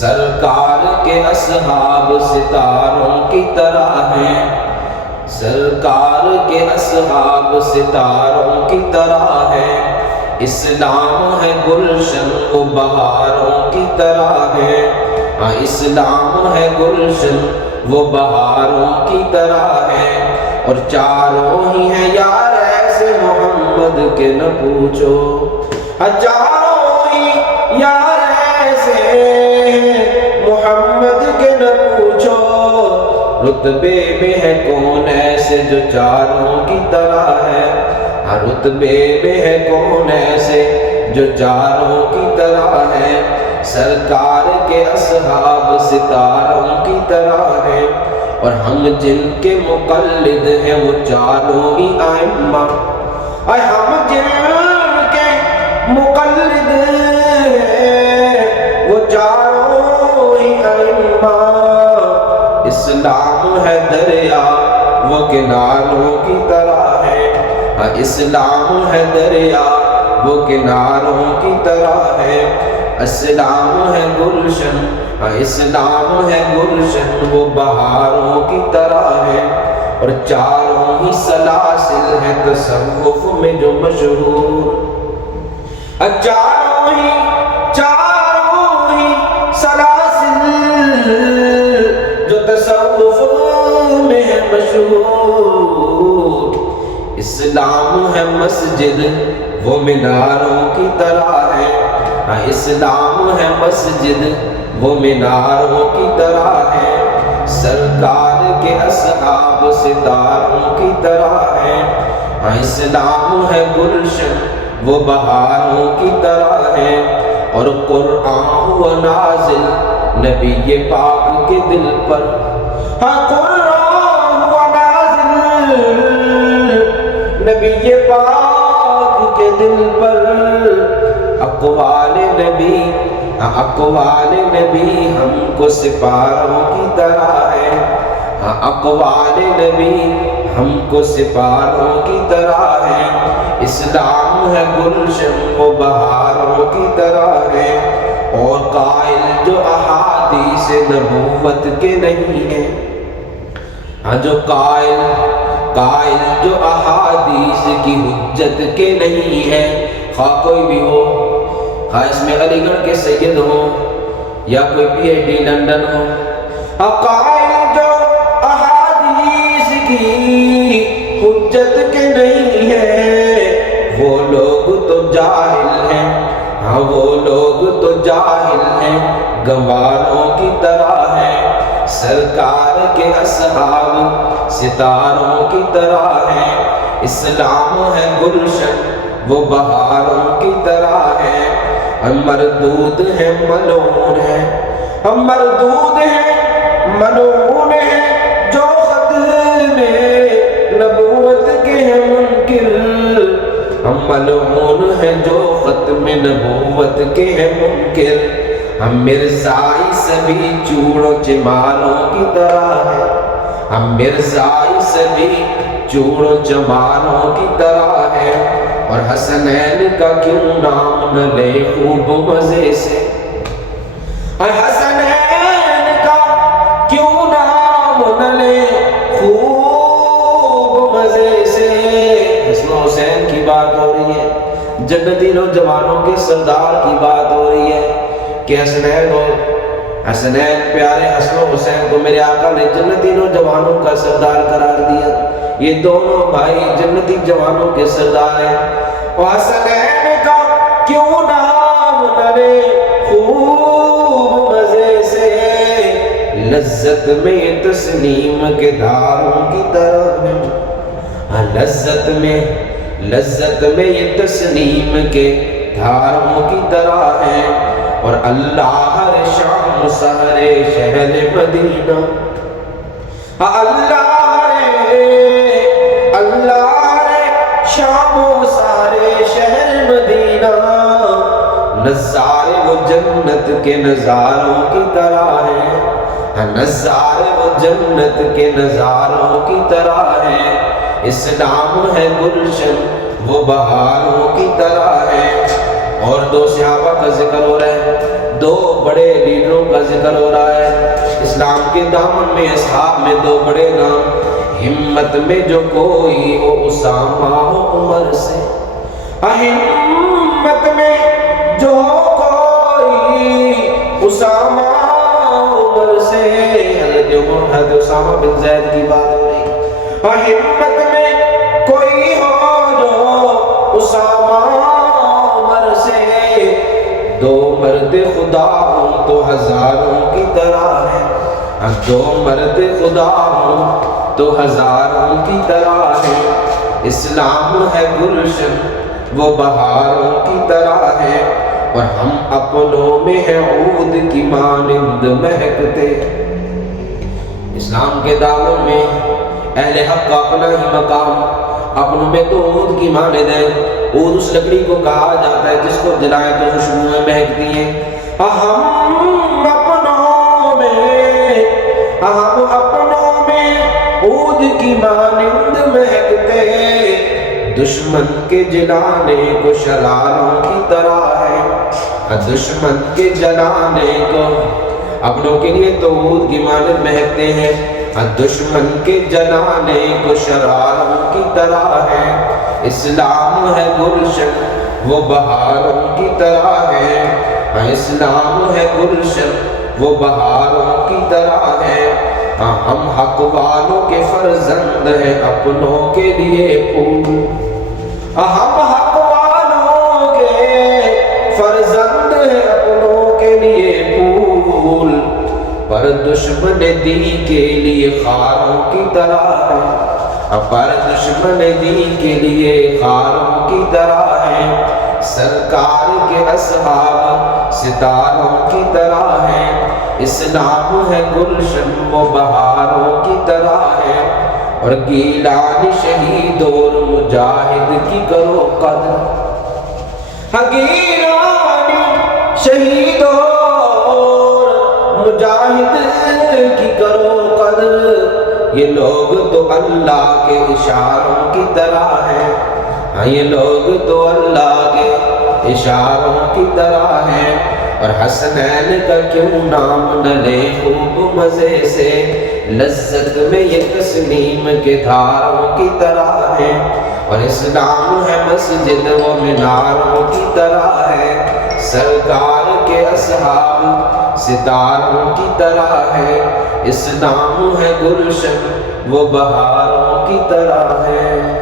سرکار کے اصحاب ستاروں کی طرح ہیں، سرکار کے اصحاب ستاروں کی طرح ہیں، اسلام ہے گلشن وہ بہاروں کی طرح ہے، ہاں اسلام ہے گلشن وہ بہاروں کی طرح ہے، اور چاروں ہی ہیں یار ایسے محمد کے نہ پوچھو، چاروں ہی یار ایسے محمد کے نہ پوچھو، رتبے میں ہے کون ایسے جو چاروں کی طرح ہے، ہاں رتبے میں ہے کون ایسے جو چاروں کی طرح ہے، سرکار کے اصحاب ستاروں کی طرح ہیں، اور ہم جن کے مقلد ہیں وہ چاروں ہی ائمہ، اور ہم جن کے مقلد ہیں وہ چاروں ہی ائمہ، اسلام ہے دریا وہ کناروں کی طرح ہے، ہاں اسلام ہے دریا وہ کناروں کی طرح ہے، اسلام ہے گلشن، ہاں اسلام ہے گلشن وہ بہاروں کی طرح ہے، اور چاروں ہی سلاسل ہیں تصوف میں جو مشہور، چاروں ہی سلاسل جو تصوف میں ہے مشہور، اسلام ہے مسجد وہ میناروں کی طرح ہے، ہاں اسلام ہے مسجد وہ میناروں کی طرح ہے، سرکار کے اصحاب ستاروں کی طرح ہے، ہاں اسلام ہے گلشن وہ بہاروں کی طرح ہے، اور قرآن ہوا نازل نبی پاک کے دل پر، ہاں قرآن ہوا نازل نبی پاک کے دل پر، اقوال نبی ہم کو سپاروں کی طرح ہے، ہاں اقوال نبی ہم کو سپاروں کی طرح ہے، اسلام ہے گلشن وہ بہاروں کی طرح ہے، اور قائل جو احادیث نبوت کے نہیں ہیں، ہاں جو قائل جو احادیث کی حجت کے نہیں ہیں، خواہ کوئی بھی ہو، خواہ اس میں علی گڑھ کے سید ہو یا کوئی پی ایچ ڈی لندن ہو، قائل جو احادیث کی حجت کے نہیں ہیں، وہ لوگ تو جاہل ہیں، ہاں وہ لوگ تو جاہل ہیں، گنواروں کی طرح ہیں، سرکار کے اصحاب ستاروں کی طرح ہیں، اسلام ہے گلشن وہ بہاروں کی طرح ہے، ہم مردود ہیں ملعون ہیں، ہم مردود ہیں ملعون ہیں جو ختم نبوت کے ہیں منکر، ہم ملعون ہیں جو ختم نبوت کے ہیں منکر، ہم مرزائی سبھی چوڑوں چماروں کی طرح ہیں، ہم مرزائی سبھی چوڑوں چماروں کی طرح ہیں، اور حسنین کا کیوں نام نہ لے خوب مزے سے، حسنین کا کیوں نام نہ لے خوب مزے سے، حسن و حسین کی بات ہو رہی ہے، جنتی نوجوانوں کے سردار کی بات ہو رہی ہے کہ حسنین پیارے حسن و حسین کو میرے آقا نے جنتی نوجوانوں کا سردار قرار دیا، یہ دونوں بھائی جنتی جوانوں کے سردار ہیں، اور حسنین کا کیوں نام نہ لے خوب مزے سے، لذت میں تسلیم کے دھاروں کی طرح ہیں، ہاں لذت میں یہ تسلیم کے دھاروں کی طرح ہیں، اور اللہ ہر شام سارے شہر مدینہ، اللہ شام سارے شہر مدینہ، نظارے وہ جنت کے نظاروں کی طرح ہیں، نظارے وہ جنت کے نظاروں کی طرح ہیں، اسلام ہے گلشن وہ بہاروں کی طرح ہے، اور دو صحابہ کا ذکر ہو رہا ہے، دو بڑے لیڈروں کا ذکر ہو رہا ہے اسلام کے دامن میں، اصحاب میں دو بڑے نام، ہمت میں جو کوئی ہو اسامہ ہو عمر سے، ہمت میں جو کوئی اسامہ عمر سے، حضرت عمر حضرت اسامہ بن زید کی بات ہو رہی، ہمت میں کوئی ہو جو اسامہ عمر سے، دو مرد خدا ہوں تو ہزاروں کی طرح ہے، دو مرد خدا ہوں تو ہزاروں کی طرح ہے، اسلام ہے گلشن وہ بہاروں کی طرح ہے، اور ہم اپنوں میں ہیں عود کی مانند مہکتے۔ اسلام کے دامن میں اہل حق کا اپنا ہی مقام، اپنوں میں تو عود کی مانند ہے۔ عود اس لکڑی کو کہا جاتا ہے جس کو جلائیں تو خوشبوئیں مہکتی ہیں۔ ہم اپنوں میں عود کی مانند مہکتے، دشمن کے جلانے کو شراروں کی طرح ہے، دشمن کے جلانے کو، اپنوں کے لیے تو عود کی مانند مہکتے ہیں، دشمن کے جلانے کو شراروں کی طرح ہے، اسلام ہے گلشن وہ بہاروں کی طرح ہے، اسلام ہے گلشن وہ بہاروں کی طرح ہے، ہم حق والوں کے فرزند ہیں اپنوں کے لیے پھول، ہم حق والوں کے فرزند ہیں اپنوں کے لیے پھول، پر دشمن دی کے لیے خاروں کی طرح ہے، پر دشمن دی کے لیے خاروں کی طرح ہے، سرکار کے اصحاب ستاروں کی طرح ہے، اسلام ہے گلشن وہ بہاروں کی طرح ہے، اور گیلان شہید اور مجاہد کی کرو قدر، گیلان شہید اور مجاہد کی کرو قدر، یہ لوگ تو اللہ کے اشاروں کی طرح ہیں، یہ لوگ تو اللہ کے اشاروں کی طرح ہیں، اور حسنین کا کیوں نام نہ لے خوب مزے سے، لذت میں یہ تسلیم کے دھاروں کی طرح ہے، اور اسلام ہے مسجد و میناروں کی طرح ہے، سرکار کے اصحاب ستاروں کی طرح ہے، اسلام ہے گلشن وہ بہاروں کی طرح ہے۔